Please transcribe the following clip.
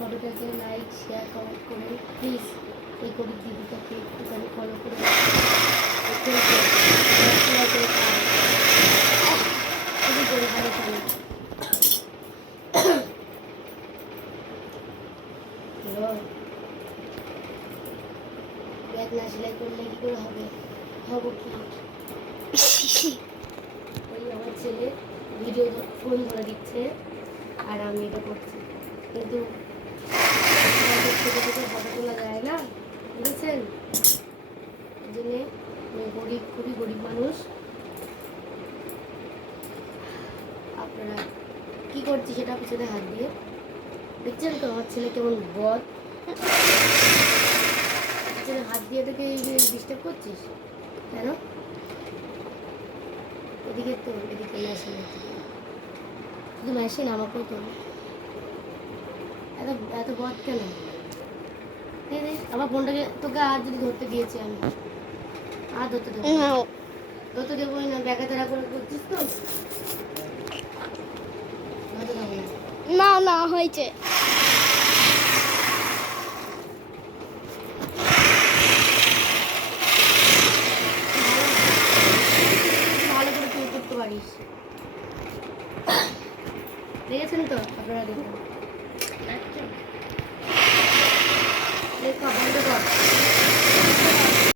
ফটোটাকে like share comment করুন please. এই গরিব দিদিটাকে একটুখানি ফলো করে খুবই গরিব ভালো চলে। ব্যাগ না সেলাই করলে কি করে হবে? হবো কি? ওই আমার ছেলে ভিডিও ফোন ধরে দিচ্ছে আর আমি এটা করছি, কিন্তু ছোটো ছোটো ফটো তোলা যায় না, বুঝেছেন? এই জন্যে গরিব, খুবই গরিব মানুষ। আপনারা কী করছি সেটা পিছনে হাত দিয়ে দেখছেন তো? আমার ছেলে কেমন বদ, পিছনে হাত দিয়ে তোকে ডিস্টার্ব করছিস কেন? এদিকে তো, এদিকে মেশিন, শুধু মেশিন, আমাকেও তো এত এত বদ কেন? আমার ফোনটাকে তোকে আর যদি ধরতে দিয়েছি আমি আর ধরতে দেবো না, ব্যাগে তারা করে করছিস তো, ধরতে দেবো না। না হয়েছে। ভালো করে তুই করতে পারিস, দেখেছেন তো আপনারা? দেখুন, বন্ধ কর।